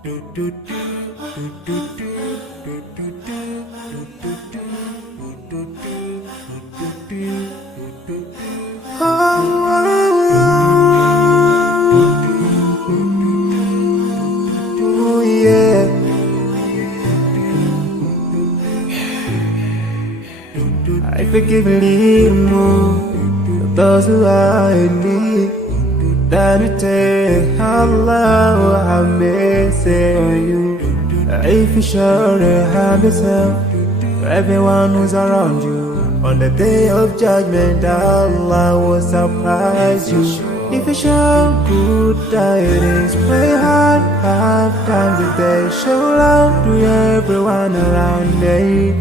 Oh, yeah. I forgive a little more those who are in need. That you take Allah have mercy on you. If you surely have yourself, everyone who's around you. On the day of judgment, Allah will surprise you. If you show good tidings, pray hard 5 times a day. Show love to everyone around you.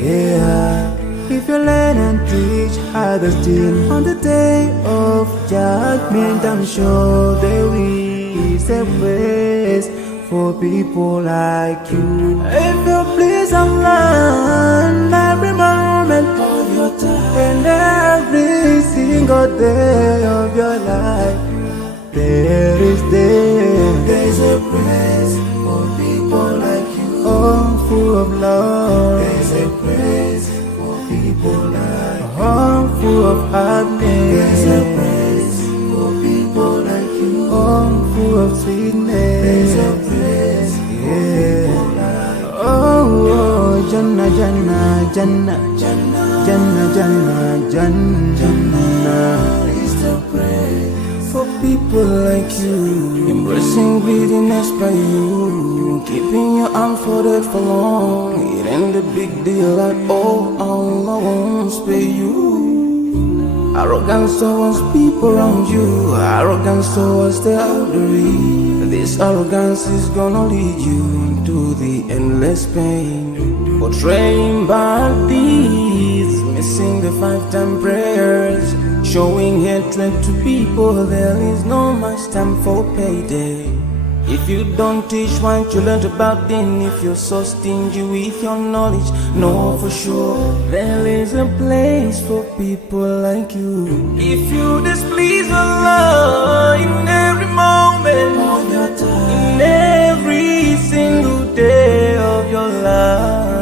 Yeah. If you learn and teach others still, on the day of judgment, I'm sure there is a place for people like you. If you please Allah every moment of your time and every single day of your life, there's a place for people like you. Oh, full of love. There's a place for people like you. Oh, full of happiness. There's a place for people like you. Oh, full of sweetness. There's a place for people like you. Oh, Jannah, Jannah, Jannah, Jannah, Jannah, Jannah, Jannah is the place for people like you. Embracing greediness by you, keeping your arms folded for long. It ain't a big deal at all, Allah won't spare you. Arrogance towards people around you, arrogance towards the elderly. This arrogance is gonna lead you into the endless pain. Portraying bad deeds, missing the 5-time prayers, showing hatred to people. There is no much time for payday. If you don't teach what you learned about din, if you're so stingy with your knowledge, know for sure there is a place for people like you. If you displease Allah in every moment of your time, in every single day of your life,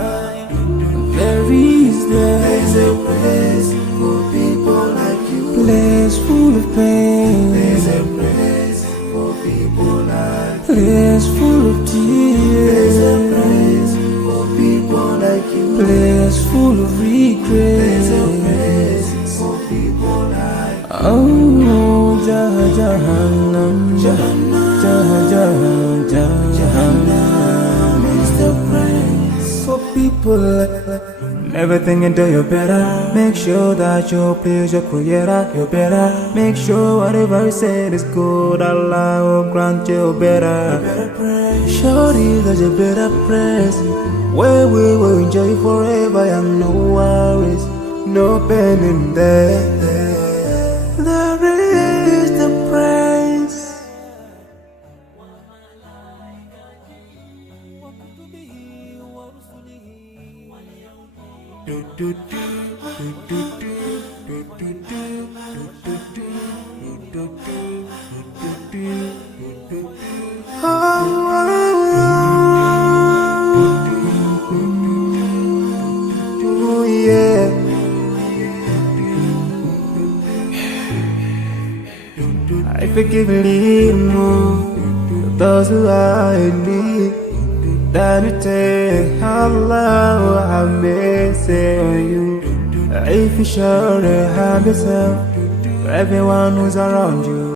there's a place for people like you. Place full of pain. There's a place for people like you. Place full of tears. There's a place for people like you. Place full of regret. There's a place for people like you. Oh, Jahannam, Jahannam, Jahannam is the place for people like you. Never think until you're better. Make sure that you please your creator. You're better. Make sure whatever you said is good. Allah will grant you better. Surely there's a better place where we will enjoy forever and no worries, no pain in there. There is the praise. Oh, yeah. I forgive a little more those who are in need. That you take Allah have mercy on you. If you surely have yourself, everyone who's around you.